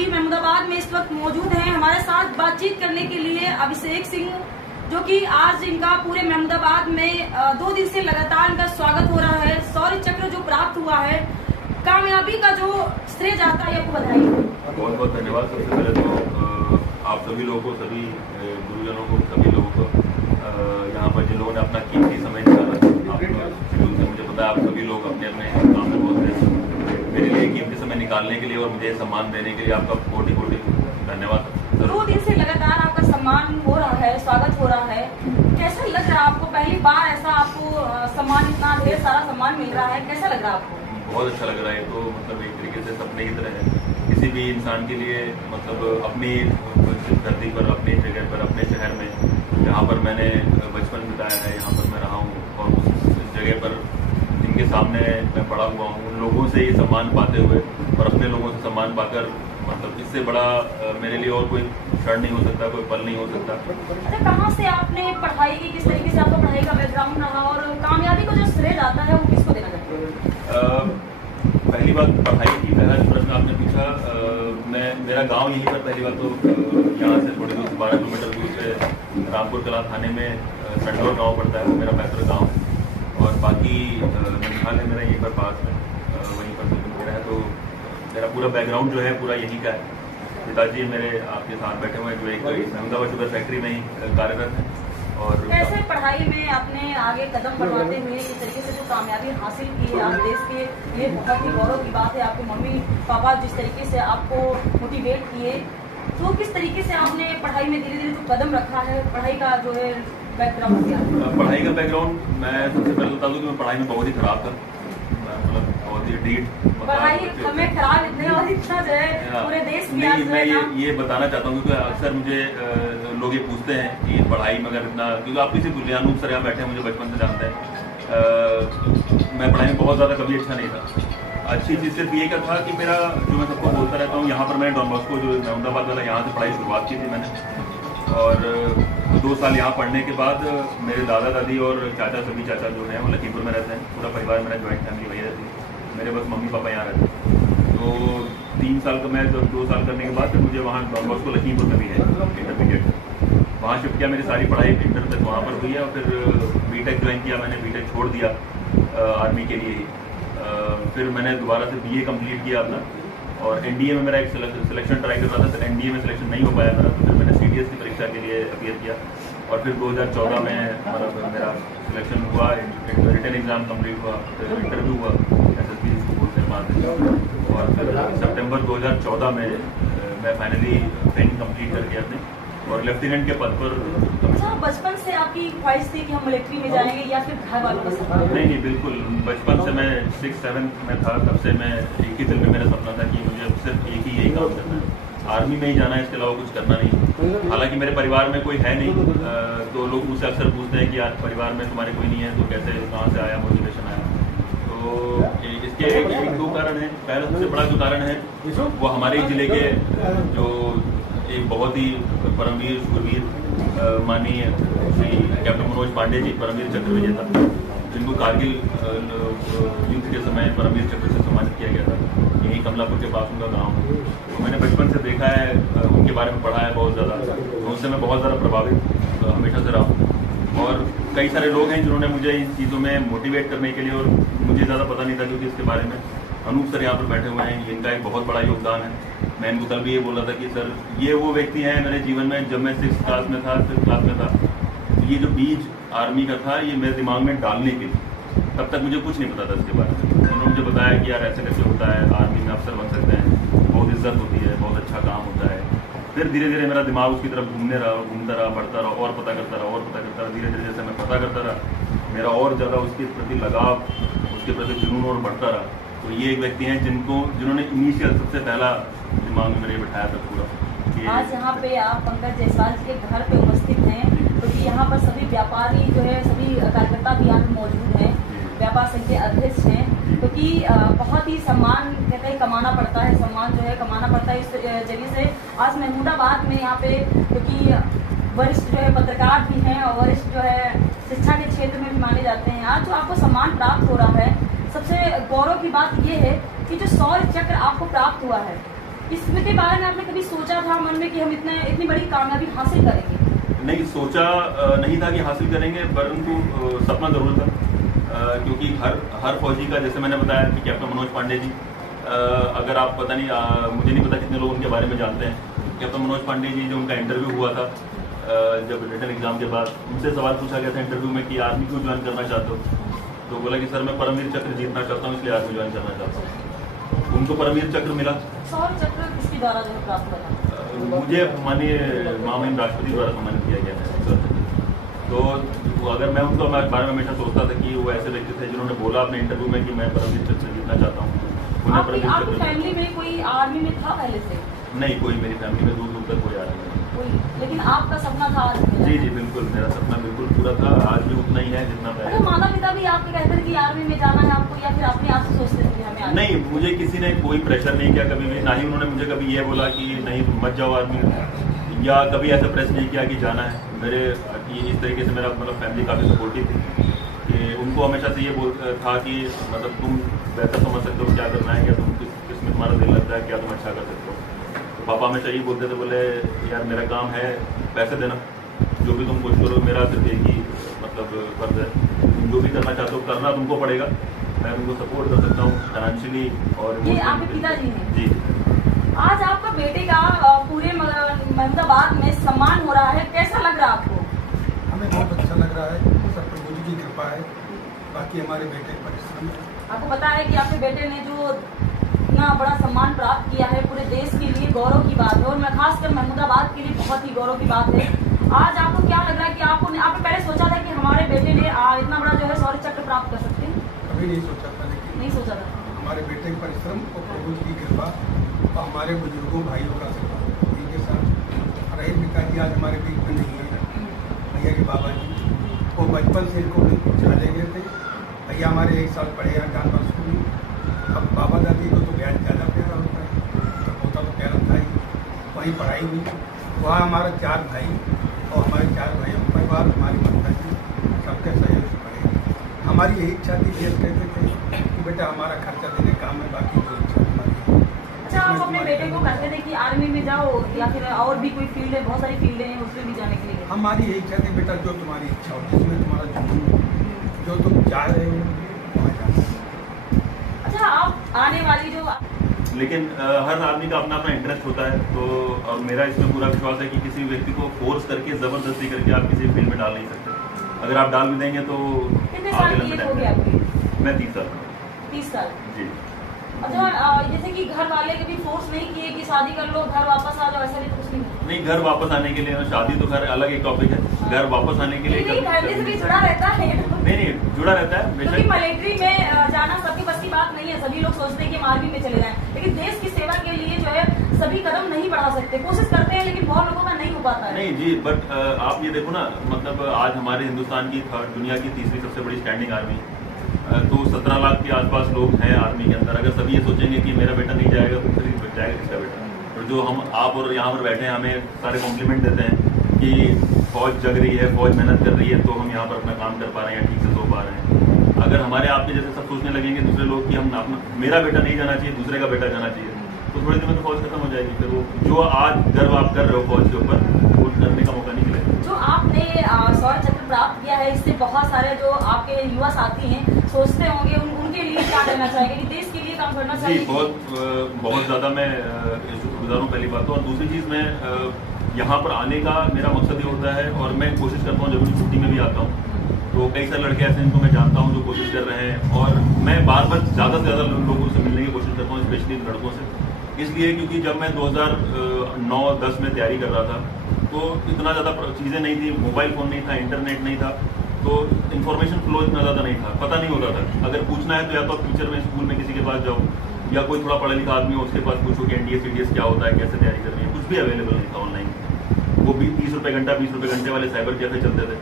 अभी महमूदाबाद में इस वक्त मौजूद हैं। हमारे साथ बातचीत करने के लिए अभिषेक सिंह, जो कि आज इनका पूरे महमूदाबाद में 2 दिन से लगातार इनका स्वागत हो रहा है। शौर्य चक्र जो प्राप्त हुआ है, कामयाबी का जो श्रेय जाता है, आपको बधाई। बहुत बहुत धन्यवाद। सबसे पहले तो आप सभी लोगों को, सभी गुरुजनों को, सभी लोगों को यहाँ पर जिन लोगों ने अपना कीमती समय निकाला, मुझे पता है आप सभी लोग अपने अपने काम में बहुत व्यस्त हैं। मेरे लिए कीमती समय निकालने के लिए और मुझे सम्मान देने के लिए आपका कोटि कोटि धन्यवाद। 2 दिन से लगातार आपका सम्मान हो रहा है, स्वागत हो रहा है, कैसा लग रहा है आपको? पहली बार ऐसा आपको सम्मान, इतना ढेर सारा सम्मान मिल रहा है, कैसा लग रहा है आपको? बहुत अच्छा लग रहा है। तो मतलब एक तरीके से सपने की तरह है किसी भी इंसान के लिए, मतलब अपनी धरती पर, अपनी जगह पर, अपने शहर में, जहाँ पर मैंने बचपन बिताया है, यहाँ पर मैं रहा हूँ और उस जगह पर जिनके सामने मैं पड़ा हुआ हूँ, उन लोगों से ये सम्मान पाते हुए और अपने लोगों से सम्मान पाकर, मतलब इससे बड़ा मेरे लिए और कोई क्षण नहीं हो सकता, कोई पल नहीं हो सकता। अच्छा, कहाँ से आपने पढ़ाई की, किस तरीके से आपका पढ़ाई का बैकग्राउंड रहा और कामयाबी को जो श्रेय जाता है वो किसको देना चाहते हैं? पहली बात पढ़ाई की, पहला प्रश्न आपने पूछा, मेरा गांव यहीं पर, पहली बात तो यहाँ से थोड़ी दूर 12 किलोमीटर दूर से रामपुर कला थाने में संडोर गांव पड़ता है, वो मेरा पैतृक गांव। और बाकी ननिहाल है मेरा यहीं पर पास में, वहीं पर मेरा है। तो मेरा पूरा बैकग्राउंड जो है पूरा यहीं का है। पिताजी मेरे आपके साथ बैठे हुए हैं, जो एक महमूदाबाद शुगर फैक्ट्री में ही कार्यरत है। और कैसे पढ़ाई में आपने आगे कदम बढ़ाते हुए इस तरीके से जो कामयाबी हासिल की है, आप देश के लिए बहुत ही गौरव की बात है। आपके मम्मी पापा जिस तरीके से आपको मोटिवेट किए, तो किस तरीके से आपने पढ़ाई में धीरे धीरे जो कदम रखा है, पढ़ाई का जो है बैकग्राउंड क्या है? पढ़ाई का बैकग्राउंड मैं सबसे पहले बता दूं कि मैं पढ़ाई में बहुत ही खराब था, मतलब बहुत ही ढीठ। पढ़ाई हमें खराब इतने और इतना जो है पूरे देश में। मैं ये बताना चाहता हूँ क्योंकि अक्सर मुझे लोग ये पूछते हैं कि पढ़ाई में अगर इतना, क्योंकि आप किसी बुलियानूब सर यहाँ बैठे हैं, मुझे बचपन से जानते हैं, मैं पढ़ाई में बहुत ज़्यादा कभी अच्छा नहीं था। अच्छी चीज़ सिर्फ ये का था कि मेरा, जो मैं सबको बोलता रहता हूँ, यहाँ पर मैंने डॉन बॉस्को जो महमूदाबाद वाला, यहाँ से पढ़ाई शुरुआत की थी मैंने। और 2 साल यहाँ पढ़ने के बाद मेरे दादा दादी और चाचा, सभी चाचा जो हैं वो लखीमपुर में रहते हैं। पूरा परिवार मेरा जॉइंट फैमिली वही रहती है, मेरे बस मम्मी पापा यहाँ रहते हैं। तो 3 साल का मैं, जब 2 साल करने के बाद फिर मुझे वहाँ डॉन बॉस्को लखीमपुर में भी है इंटरमीडिएट, वहाँ शिफ्ट किया। मेरी सारी पढ़ाई इंटर तक वहाँ पर हुई है और फिर बीटेक ज्वाइन किया मैंने। बीटेक छोड़ दिया आर्मी के लिए ही। फिर मैंने दोबारा से बीए कंप्लीट किया अपना, और एनडीए में मेरा एक सिलेक्शन ट्राई कर रहा था, तो एनडीए में सिलेक्शन नहीं हो पाया मेरा। तो फिर मैंने सीडीएस की परीक्षा के लिए अपीयर किया और फिर 2014 में मेरा सिलेक्शन हुआ, रिटन एग्जाम कंप्लीट हुआ, फिर इंटरव्यू हुआ एसएसबी स्कूल से बाद, और फिर सितंबर 2014 में मैं फाइनली ट्रेनिंग कंप्लीट करके अपने और लेफ्टिनेंट के पद पर। अच्छा, बचपन से आपकी ख्वाहिश थी कि हम मिलिट्री में जाएंगे या फिर घर वालों का सपना? नहीं, बिल्कुल। बचपन से मैं 6-7 में था, तब से मैं एक ही दिल में मेरा सपना था कि मुझे सिर्फ यही काम करना है, आर्मी में ही जाना है, इसके अलावा कुछ करना नहीं। हालांकि मेरे परिवार में कोई है नहीं, तो लोग मुझसे अक्सर पूछते हैं कि यार परिवार में तुम्हारे कोई नहीं है तो कैसे, कहाँ से आया, मोटिवेशन आया? तो इसके 1-2 कारण हैं। पहला सबसे बड़ा जो कारण है वो हमारे ही जिले के जो एक बहुत ही परमवीर शूरवीर माननीय श्री कैप्टन मनोज पांडे जी, परमवीर चक्र विजेता, जिनको कारगिल युद्ध के समय परमवीर चक्र से सम्मानित किया गया था। यही कमलापुर के पास उनका गांव है। तो मैंने बचपन से देखा है, उनके बारे में पढ़ा है बहुत ज़्यादा, तो उनसे मैं बहुत ज़्यादा प्रभावित हमेशा से रहा हूँ। और कई सारे लोग हैं जिन्होंने मुझे इन चीज़ों में मोटिवेट करने के लिए, और मुझे ज़्यादा पता नहीं था क्योंकि इसके बारे में अनूप सर यहाँ पर बैठे हुए हैं, इनका एक बहुत बड़ा योगदान है। मैं इनको कल भी ये बोला था कि सर ये वो व्यक्ति हैं मेरे जीवन में, जब मैं 6th क्लास में था, 5th क्लास में था, ये जो बीज आर्मी का था ये मेरे दिमाग में डालने के लिए, तब तक मुझे कुछ नहीं पता था इसके बारे में। उन्होंने मुझे बताया कि यार ऐसे कैसे होता है, आर्मी में अफसर बन सकते हैं, बहुत इज्जत होती है, बहुत अच्छा काम होता है। फिर धीरे धीरे मेरा दिमाग उसकी तरफ घूमता रहा, बढ़ता रहा, और पता करता रहा। धीरे धीरे जैसे मैं पता करता रहा, मेरा और ज़्यादा उसके प्रति लगाव, उसके प्रति जुनून और बढ़ता रहा। तो ये एक व्यक्ति हैं जिन्होंने इनिशियल सबसे पहला दिमाग में मेरे बिठाया था पूरा। आज यहाँ पे आप पंकज जायसवाल जी के घर पे उपस्थित हैं, क्योंकि तो यहाँ पर सभी व्यापारी जो है, सभी कार्यकर्ता भी यहाँ पे मौजूद हैं, व्यापार संघ के अध्यक्ष हैं, क्योंकि बहुत ही सम्मान कहते हैं कमाना पड़ता है, सम्मान जो है कमाना पड़ता है। इस जगह से आज महमूदाबाद में यहाँ पे, क्योंकि वरिष्ठ जो है पत्रकार भी हैं और वरिष्ठ जो है शिक्षा के क्षेत्र में भी माने जाते हैं, आज जो आपको सम्मान प्राप्त हो रहा है, सबसे गौरव की बात ये है कि जो शौर्य चक्र आपको प्राप्त हुआ है, इसके बारे में आपने कभी सोचा था मन में कि हम इतनी बड़ी कामयाबी हासिल करेंगे? नहीं, सोचा नहीं था कि हासिल करेंगे, परंतु सपना जरूर था। क्योंकि हर फौजी का, जैसे मैंने बताया कि कैप्टन मनोज पांडे जी, अगर आप पता नहीं, मुझे नहीं पता कितने लोग उनके बारे में जानते हैं। कैप्टन मनोज पांडे जी, जो उनका इंटरव्यू हुआ था जब रिटर्न एग्जाम के बाद, उनसे सवाल पूछा गया था इंटरव्यू में कि आर्मी क्यों ज्वाइन करना चाहते हो, तो बोला कि सर मैं परमवीर चक्र जीतना चाहता हूँ, इसलिए आर्मी ज्वाइन करना चाहता हूँ। उनको परमवीर चक्र मिला। शौर्य चक्र किसके द्वारा जो है प्राप्त हुआ? मुझे माननीय महामहिम राष्ट्रपति द्वारा सम्मानित किया गया है। तो अगर मैं उनके बारे में हमेशा सोचता था कि वो ऐसे व्यक्ति थे जिन्होंने बोला अपने इंटरव्यू में कि मैं परमवीर चक्र जीतना चाहता हूँ। आपकी फैमिली में कोई आर्मी में था पहले से? नहीं, कोई मेरी फैमिली में दूर दूर तक कोई आर्मी नहीं। लेकिन आपका सपना था आज? जी बिल्कुल, मेरा सपना बिल्कुल पूरा था। आज भी उतना ही है जितना पहले। तो माता पिता भी आपके कहते थे कि आर्मी में जाना है आपको, या फिर अपने आप से सोचते थे कि हमें? नहीं, मुझे किसी ने कोई प्रेशर नहीं किया कभी भी, ना ही उन्होंने मुझे कभी ये बोला कि नहीं तुम मत जाओ आर्मी, या कभी ऐसा प्रेस नहीं किया कि जाना है। मेरे इस तरीके से मेरा मतलब फैमिली काफ़ी सपोर्टिव थी कि उनको हमेशा से ये था कि मतलब तुम बेहतर समझ सकते हो क्या करना है, क्या तुम किस में तुम्हारा दिल लगता है, क्या तुम अच्छा कर सकते हो। तो पापा हमेशा यही बोलते थे, बोले यार मेरा काम है पैसे देना, जो भी तुम कुछ करो, मेरा सिर्फ एक ही मतलब फर्ज है, तुम जो भी करना चाहते हो करना तुमको पड़ेगा, मैं तुमको सपोर्ट कर सकता हूँ फाइनेंशियली और ये आपके पिताजी हैं? जी। आज आपका बेटे का पूरे महमूदाबाद में सम्मान हो रहा है, कैसा लग रहा है आपको? हमें बहुत अच्छा लग रहा है, सब प्रभु जी की कृपा है, बाकी हमारे बेटे का परिश्रम है। आपको पता है कि आपके बेटे ने जो इतना बड़ा सम्मान प्राप्त किया है, पूरे देश के लिए गौरव की बात है, और मैं खासकर महमूदाबाद के लिए बहुत ही गौरव की बात है। आज आपको क्या लग रहा है कि आपने पहले सोचा था कि हमारे बेटे ने इतना बड़ा जो है शौर्य चक्र प्राप्त कर सकते हैं? कभी नहीं सोचा था, लेकिन नहीं सोचा था। हमारे बेटे के परिश्रम और प्रभु जी की कृपा और हमारे बुजुर्गों भाइयों का आशीर्वाद इनके साथ रहे। पिताजी आज हमारे बीच में नहीं है, भैया के बाबा जी, वो बचपन से इनको चले गए थे। भैया हमारे 1 साल पढ़े हैं जानवर स्कूल में। अब बाबा दादी को तो ब्याज ज़्यादा प्यारा होता है, तो होता तो प्यारा था ही, वहीं पढ़ाई हुई। वहाँ हमारे 4 भाई और हमारे 4 भाइयों का परिवार, हमारी माता जी सबके सहयोग से पढ़े। हमारी यही इच्छा थी, देश कहते थे कि बेटा हमारा खर्चा देने काम है, बाकी कोई इच्छा हमारी। अच्छा, आप अपने बेटे को कहते थे कि आर्मी में जाओ, या फिर और भी कोई फील्ड है, बहुत सारी फील्डें हैं, उसमें भी जाने के लिए? हमारी यही इच्छा थी बेटा, जो तुम्हारी इच्छा हो, जिसमें तुम्हारा जुनून, जो तुम चाह रहे हो वहाँ जाना। अच्छा, आप आने वाली जो लेकिन हर आदमी का अपना अपना इंटरेस्ट होता है, तो और मेरा इसमें पूरा विश्वास है कि किसी व्यक्ति को फोर्स करके ज़बरदस्ती करके आप किसी फील्ड में डाल नहीं सकते। अगर आप डाल भी देंगे तो कितने साल की एज हो गई आपकी? मैं 30 साल। 30 साल? जी। अच्छा, जैसे कि घर वाले कभी फोर्स नहीं किए कि शादी कर लो, घर वापस आ जाओ, ऐसा भी कुछ नहीं? नहीं, घर वापस आने के लिए, शादी तो घर अलग एक टॉपिक है, घर वापस आने के लिए फैमिली से भी जुड़ा रहता है? नहीं, जुड़ा रहता है क्योंकि मिलिट्री में जाना सबकी बस की बात नहीं है। सभी लोग सोचते हैं कि हम आर्मी में चले जाएं, लेकिन देश की सेवा के लिए जो है सभी कदम नहीं बढ़ा सकते, कोशिश करते हैं लेकिन बहुत लोगों का नहीं हो पाता है। नहीं जी, बट आप ये देखो ना, मतलब आज हमारे हिंदुस्तान की दुनिया की 3री सबसे बड़ी स्टैंडिंग आर्मी, तो 17 लाख के आसपास लोग हैं आर्मी के अंदर। अगर सभी ये सोचेंगे कि मेरा बेटा नहीं जाएगा तो फिर जाएगा किसका बेटा? और जो हम आप और यहाँ पर बैठे हैं, हमें सारे कॉम्प्लीमेंट देते हैं कि फौज जग रही है, फौज मेहनत कर रही है, तो हम यहाँ पर अपना काम कर पा रहे हैं, ठीक से सो पा रहे हैं। अगर हमारे आपके जैसे सब सोचने लगेंगे दूसरे लोग कि हम अपना मेरा बेटा नहीं जाना चाहिए, दूसरे का बेटा जाना चाहिए, तो थोड़े दिन में तो फौज खत्म हो जाएगी। फिर वो जो आज गर्व आप कर रहे हो फौज के ऊपर, वो करने का मौका नहीं मिलेगा। जो आपने शौर्य चक्र प्राप्त किया है, इससे बहुत सारे जो आपके युवा साथी हैं सोचते होंगे, उनके लिए क्या करना चाहेंगे कि देश के लिए काम करना चाहिए? जी, बहुत ज़्यादा मैं शुक्रगुजार हूँ पहली बात तो। और दूसरी चीज़, मैं यहाँ पर आने का मेरा मकसद ये होता है, और मैं कोशिश करता हूँ जब भी छुट्टी में भी आता हूँ, तो कई सारे लड़के ऐसे हैं जिनको मैं जानता हूँ जो कोशिश कर रहे हैं, और मैं बार बार ज़्यादा से ज़्यादा लोगों से मिलने की कोशिश करता हूँ, स्पेशली लड़कों से। इसलिए क्योंकि जब मैं 2009-10 में तैयारी कर रहा था, तो इतना ज़्यादा चीज़ें नहीं थी, मोबाइल फ़ोन नहीं था, इंटरनेट नहीं था, तो इन्फॉर्मेशन फ्लो इतना ज़्यादा नहीं था, पता नहीं होता था। अगर पूछना है तो या तो आप फ्यूचर में स्कूल में किसी के पास जाओ, या कोई थोड़ा पढ़ा लिखा आदमी हो उसके पास पूछो कि NDA CDS क्या होता है, कैसे तैयारी करनी है। कुछ भी अवेलेबल नहीं था ऑनलाइन। वो भी 30 रुपये घंटा, 20 रुपये घंटे वाले साइबर कैफे चलते थे।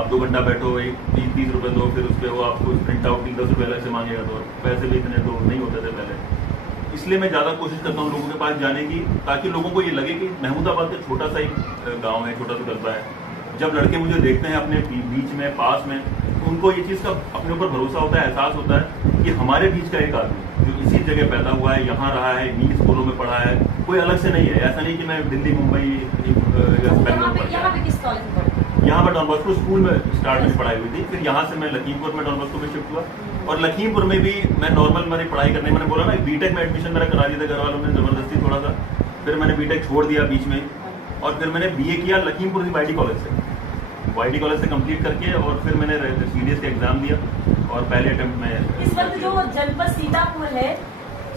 आप 2 घंटा बैठो, 30 रुपये दो, फिर उस पर वो आपको प्रिंट आउट 10 रुपये अलग से मांगेगा, तो पैसे भी इतने तो नहीं होते थे पहले। इसलिए मैं ज़्यादा कोशिश करता हूँ लोगों के पास जाने की, ताकि लोगों को ये लगे कि महमूदाबाद का छोटा सा एक गाँव है, छोटा सा कस्बा है। जब लड़के मुझे देखते हैं अपने बीच में, पास में, तो उनको ये चीज़ का अपने ऊपर भरोसा होता है, एहसास होता है कि हमारे बीच का एक आदमी जो इसी जगह पैदा हुआ है, यहाँ रहा है, इन्हीं स्कूलों में पढ़ा है, कोई अलग से नहीं है। ऐसा नहीं कि मैं दिल्ली, मुंबई, बेंगलोर यहाँ पे किस कॉलेज में पढ़ते? यहाँ पर डॉन बॉस्को स्कूल में स्टार्ट में पढ़ाई हुई थी, फिर यहाँ से मैं लखीमपुर में डॉन बॉस्को में शिफ्ट हुआ, और लखीमपुर में भी मैं नॉर्मल मेरी पढ़ाई करने, मैंने बोला ना बीटेक में एडमिशन मेरा करा दिया था घर वालों ने जबरदस्ती थोड़ा सा, फिर मैंने बीटेक छोड़ दिया बीच में, और फिर मैंने बीए किया लखीमपुर की वाईडी कॉलेज से कंप्लीट करके, और फिर मैंने सीडीएस का एग्जाम दिया और पहले अटेम्प्ट में। इस वक्त जो जनपद सीतापुर है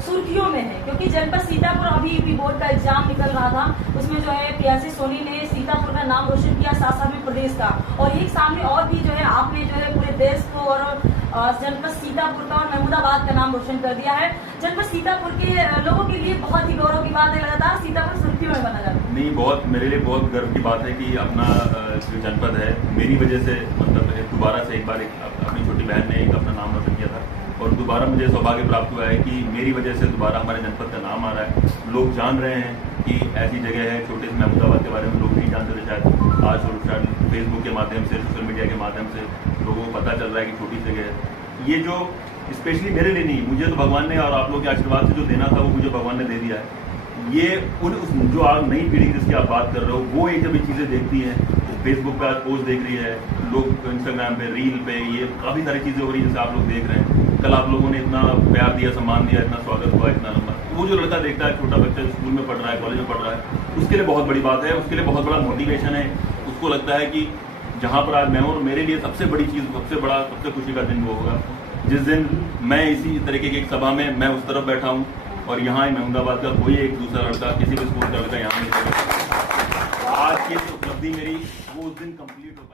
सुर्खियों में है, क्योंकि जनपद सीतापुर अभी यूपी बोर्ड का एग्जाम निकल रहा था, उसमें जो है प्रियांशी सोनी ने सीतापुर का नाम रोशन किया, साथ साथ में प्रदेश का, और एक सामने और भी जो है आपने जो है पूरे देश को और जनपद सीतापुर का और महमूदाबाद का नाम रोशन कर दिया है। जनपद सीतापुर के लोगों के लिए बहुत ही गौरव की बात है, लगातार सीतापुर सुर्खियों में बना जाता है। नहीं, बहुत मेरे लिए बहुत गर्व की बात है कि अपना जो जनपद है मेरी वजह से, मतलब दोबारा से एक बार अपनी छोटी बहन ने एक अपना नाम रोशन किया था, और दोबारा मुझे सौभाग्य प्राप्त हुआ है कि मेरी वजह से दोबारा हमारे जनपद का नाम आ रहा है। लोग जान रहे हैं कि ऐसी जगह है, छोटे से महमूदाबाद के बारे में लोग नहीं जानते थे शायद, आज शायद फेसबुक के माध्यम से, सोशल मीडिया के माध्यम से लोगों को पता चल रहा है कि छोटी जगह है। ये जो स्पेशली मेरे लिए नहीं, मुझे तो भगवान ने और आप लोगों के आशीर्वाद से जो देना था वो मुझे भगवान ने दे दिया है। ये जो आज नई पीढ़ी जिसकी आप बात कर रहे हो, वो एक जब ये चीज़ें देखती हैं, फेसबुक पे आज पोस्ट देख रही है, लोग इंस्टाग्राम पे, रील पे, ये काफ़ी सारी चीज़ें हो रही है जैसे आप लोग देख रहे हैं। कल आप लोगों ने इतना प्यार दिया, सम्मान दिया, इतना स्वागत हुआ, इतना लंबा, वो जो लड़का देखता है, छोटा बच्चा स्कूल में पढ़ रहा है, कॉलेज में पढ़ रहा है, उसके लिए बहुत बड़ी बात है, उसके लिए बहुत बड़ा मोटिवेशन है। उसको लगता है कि जहाँ पर आज मैं हूँ, मेरे लिए सबसे बड़ी चीज़, सबसे खुशी का दिन वो होगा जिस दिन मैं इसी तरीके की एक सभा में मैं उस तरफ बैठा हूँ और यहाँ महमूदाबाद का कोई एक दूसरा लड़का, किसी भी स्कूल का लड़का यहाँ नहीं। आज की उपलब्धि मेरी वो उस दिन कंप्लीट हो